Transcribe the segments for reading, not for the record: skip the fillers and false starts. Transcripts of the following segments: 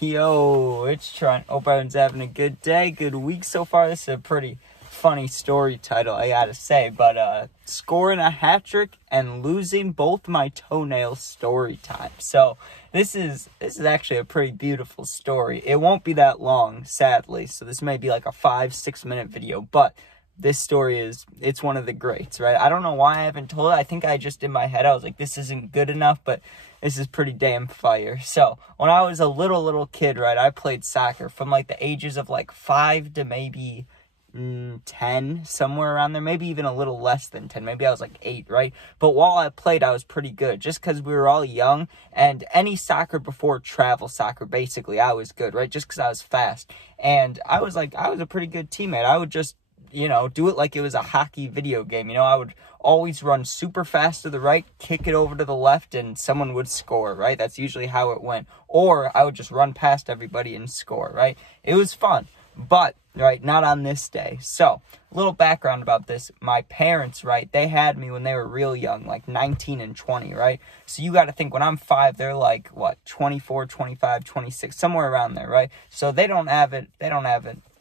Yo, it's Trent. Hope everyone's having a good day, good week so far. This is a pretty funny story title, I gotta say. But scoring a hat trick and losing both my toenails story time. So this is actually a pretty beautiful story. It won't be that long, sadly. So this may be like a 5-6 minute video, but this story it's one of the greats, right? I don't know why I haven't told it. I think I just in my head, I was like, this isn't good enough, but this is pretty damn fire. So when I was a little kid, right, I played soccer from like the ages of like 5 to maybe 10, somewhere around there, maybe even a little less than 10. Maybe I was like 8, right? But while I played, I was pretty good just because we were all young, and any soccer before travel soccer, basically, I was good, right? Just because I was fast. And I was a pretty good teammate. I would just do it like it was a hockey video game. I would always run super fast to the right, kick it over to the left, and someone would score, right? That's usually how it went. Or I would just run past everybody and score, right? It was fun, but, right, not on this day. So, a little background about this. My parents, right, they had me when they were real young, like 19 and 20, right? So you got to think when I'm 5, they're like, what, 24, 25, 26, somewhere around there, right? So they don't have it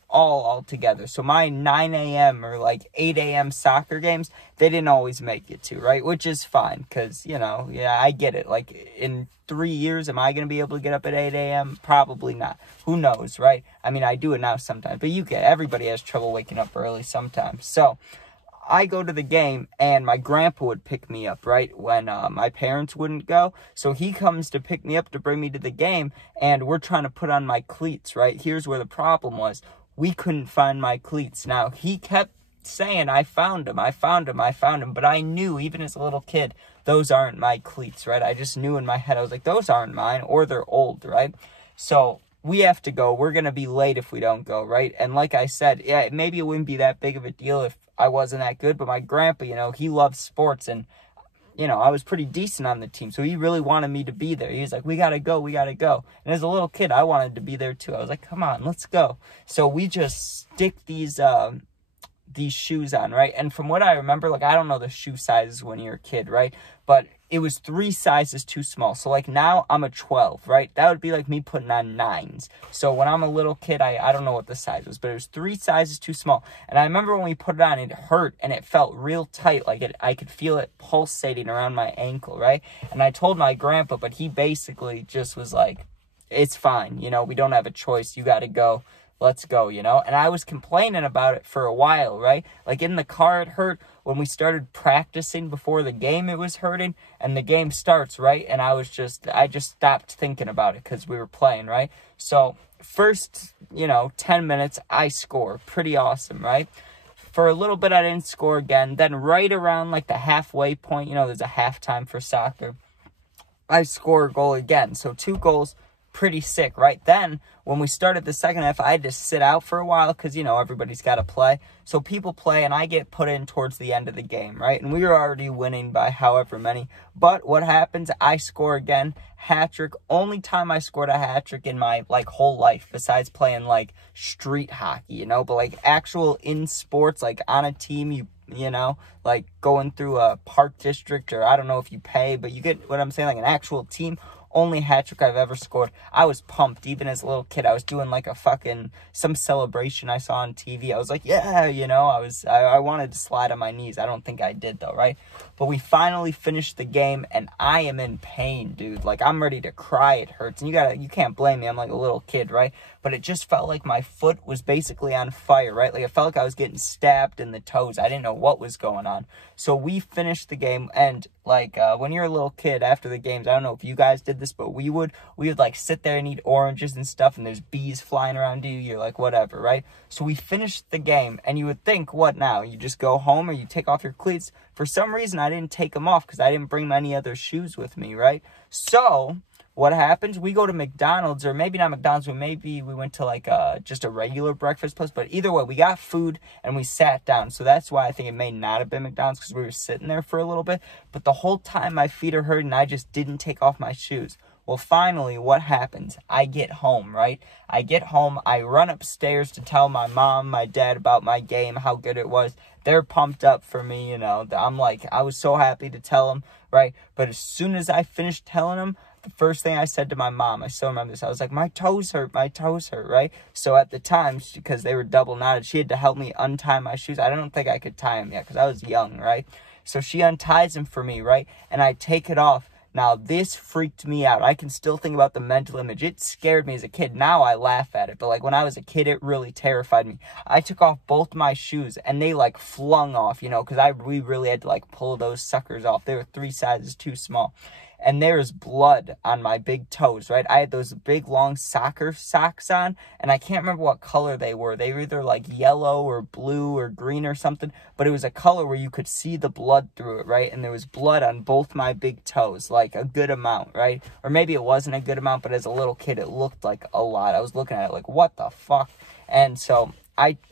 all together. So my 9 a.m. or like 8 a.m. soccer games, they didn't always make it to, right? Which is fine because, yeah, I get it. Like in 3 years, am I going to be able to get up at 8 a.m.? Probably not. Who knows, right? I mean, I do it now sometimes, but everybody has trouble waking up early sometimes. So I go to the game, and my grandpa would pick me up, right, when my parents wouldn't go. So he comes to pick me up to bring me to the game, and we're trying to put on my cleats, right? Here's where the problem was. We couldn't find my cleats. Now, he kept saying, I found them, but I knew, even as a little kid, those aren't my cleats, right? I just knew in my head, I was like, those aren't mine, or they're old, right? So we have to go. We're going to be late if we don't go, right? And like I said, yeah, maybe it wouldn't be that big of a deal if I wasn't that good, but my grandpa, he loves sports, and I was pretty decent on the team, so he really wanted me to be there. He was like, we gotta go. And as a little kid, I wanted to be there too. I was like, come on, let's go. So we just stick these shoes on, right? And from what I remember, like, I don't know the shoe sizes when you're a kid, right? But it was 3 sizes too small. So, like, now I'm a 12, right? That would be like me putting on 9s. So when I'm a little kid, I don't know what the size was, but it was 3 sizes too small. And I remember when we put it on, it hurt, and it felt real tight. Like, I could feel it pulsating around my ankle, right? And I told my grandpa, but he basically just was like, it's fine, we don't have a choice. You got to go. Let's go, And I was complaining about it for a while, right? Like, in the car, it hurt. When we started practicing before the game, it was hurting. And the game starts, right? And I just stopped thinking about it because we were playing, right? So, first, 10 minutes, I score. Pretty awesome, right? For a little bit, I didn't score again. Then right around, like, the halfway point, there's a halftime for soccer, I score a goal again. So, 2 goals. Pretty sick, right? Then, when we started the second half, I had to sit out for a while because, everybody's got to play. So people play, and I get put in towards the end of the game, right? And we were already winning by however many. But what happens? I score again, hat trick. Only time I scored a hat trick in my, whole life, besides playing, street hockey, But, actual in sports, on a team, going through a park district, or I don't know if you pay, but you get what I'm saying, an actual team. Only hat trick I've ever scored. I was pumped, even as a little kid. I was doing some celebration I saw on TV. I was like, yeah, I wanted to slide on my knees. I don't think I did though, right? But we finally finished the game, and I am in pain, dude. I'm ready to cry. It hurts, and you can't blame me. I'm like a little kid, right? But it just felt like my foot was basically on fire, right? It felt like I was getting stabbed in the toes. I didn't know what was going on. So we finished the game, and when you're a little kid after the games, I don't know if you guys did this, but we would sit there and eat oranges and stuff, and there's bees flying around you. You're like, whatever, right? So we finished the game, and you would think, what now? You just go home, or you take off your cleats? For some reason, I didn't take them off because I didn't bring any other shoes with me, right? So what happens? We go to McDonald's, or maybe not McDonald's, but maybe we went to just a regular breakfast place. But either way, we got food and we sat down. So that's why I think it may not have been McDonald's, because we were sitting there for a little bit. But the whole time my feet are hurting, I just didn't take off my shoes. Well, finally, what happens? I get home, right? I get home, I run upstairs to tell my mom, my dad about my game, how good it was. They're pumped up for me, I was so happy to tell them, right? But as soon as I finished telling them, the first thing I said to my mom, I still remember this, I was like, my toes hurt, right? So at the time, because they were double knotted, she had to help me untie my shoes. I don't think I could tie them yet, because I was young, right? So she unties them for me, right? And I take it off. Now, this freaked me out. I can still think about the mental image. It scared me as a kid. Now I laugh at it. But, like, when I was a kid, it really terrified me. I took off both my shoes, and they, like, flung off, you know, because we really had to, like, pull those suckers off. They were 3 sizes too small. And there's blood on my big toes, right? I had those big, long soccer socks on, and I can't remember what color they were. They were either, like, yellow or blue or green or something, but it was a color where you could see the blood through it, right? And there was blood on both my big toes, like a good amount, right? Or maybe it wasn't a good amount, but as a little kid, it looked like a lot. I was looking at it like, what the fuck? And so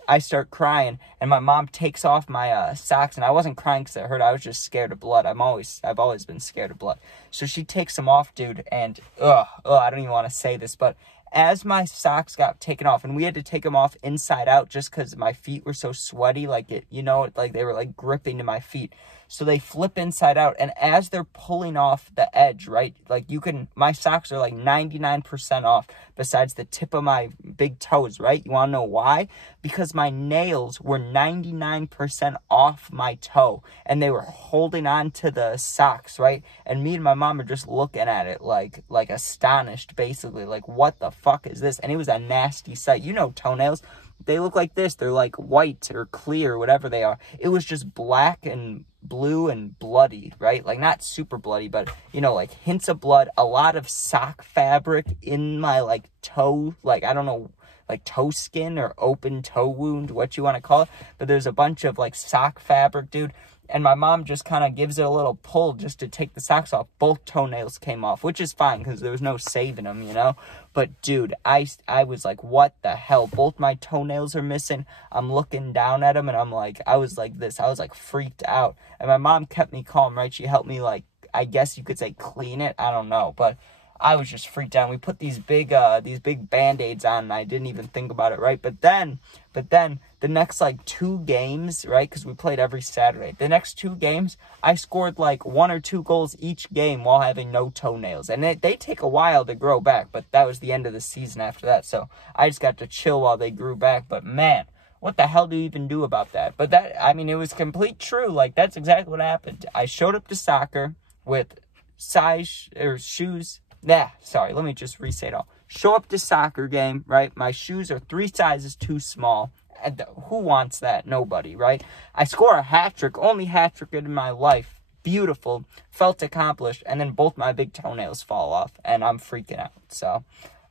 I start crying, and my mom takes off my socks, and I wasn't crying because it hurt. I was just scared of blood. I've always been scared of blood. So she takes them off, dude, and I don't even want to say this, but as my socks got taken off, and we had to take them off inside out just because my feet were so sweaty, like it, you know, like they were like gripping to my feet. So they flip inside out, and as they're pulling off the edge, right, like my socks are like 99% off besides the tip of my big toes, right? You want to know why? Because my nails were 99% off my toe, and they were holding on to the socks, right? And me and my mom are just looking at it like astonished, basically, like, what the fuck is this? And it was a nasty sight. You know toenails. They look like this. They're like white or clear, whatever they are. It was just black and blue and bloody, right? Like, not super bloody, but, you know, like hints of blood, a lot of sock fabric in my, like, toe, like, I don't know, like toe skin or open toe wound, what you want to call it. But there's a bunch of, like, sock fabric, dude. And my mom just kind of gives it a little pull just to take the socks off. Both toenails came off, which is fine because there was no saving them, you know. But, dude, I was like, what the hell? Both my toenails are missing. I'm looking down at them, and I was like this. I was, like, freaked out. And my mom kept me calm, right? She helped me, like, I guess you could say clean it. I don't know. But I was just freaked out. We put these big Band-Aids on, and I didn't even think about it, right? But then the next, like, 2 games, right, because we played every Saturday, the next 2 games, I scored, like, 1 or 2 goals each game while having no toenails. And they take a while to grow back, but that was the end of the season after that. So I just got to chill while they grew back. But, man, what the hell do you even do about that? But that, I mean, it was complete true. Like, that's exactly what happened. I showed up to soccer with shoes. Let me just re-say it all. Show up to soccer game, right? My shoes are 3 sizes too small. And who wants that? Nobody, right? I score a hat trick, only hat trick in my life. Beautiful, felt accomplished, and then both my big toenails fall off, and I'm freaking out. So,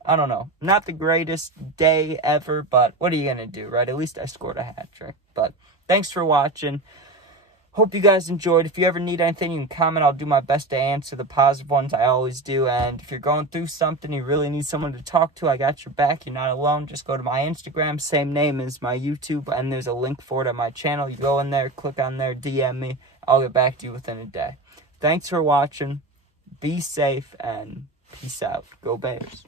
I don't know. Not the greatest day ever, but what are you gonna do, right? At least I scored a hat trick. But thanks for watching. Hope you guys enjoyed. If you ever need anything, you can comment. I'll do my best to answer the positive ones. I always do. And if you're going through something, you really need someone to talk to, I got your back. You're not alone. Just go to my Instagram, same name as my YouTube, and there's a link for it on my channel. You go in there, click on there, DM me. I'll get back to you within a day. Thanks for watching. Be safe, and peace out. Go Bears.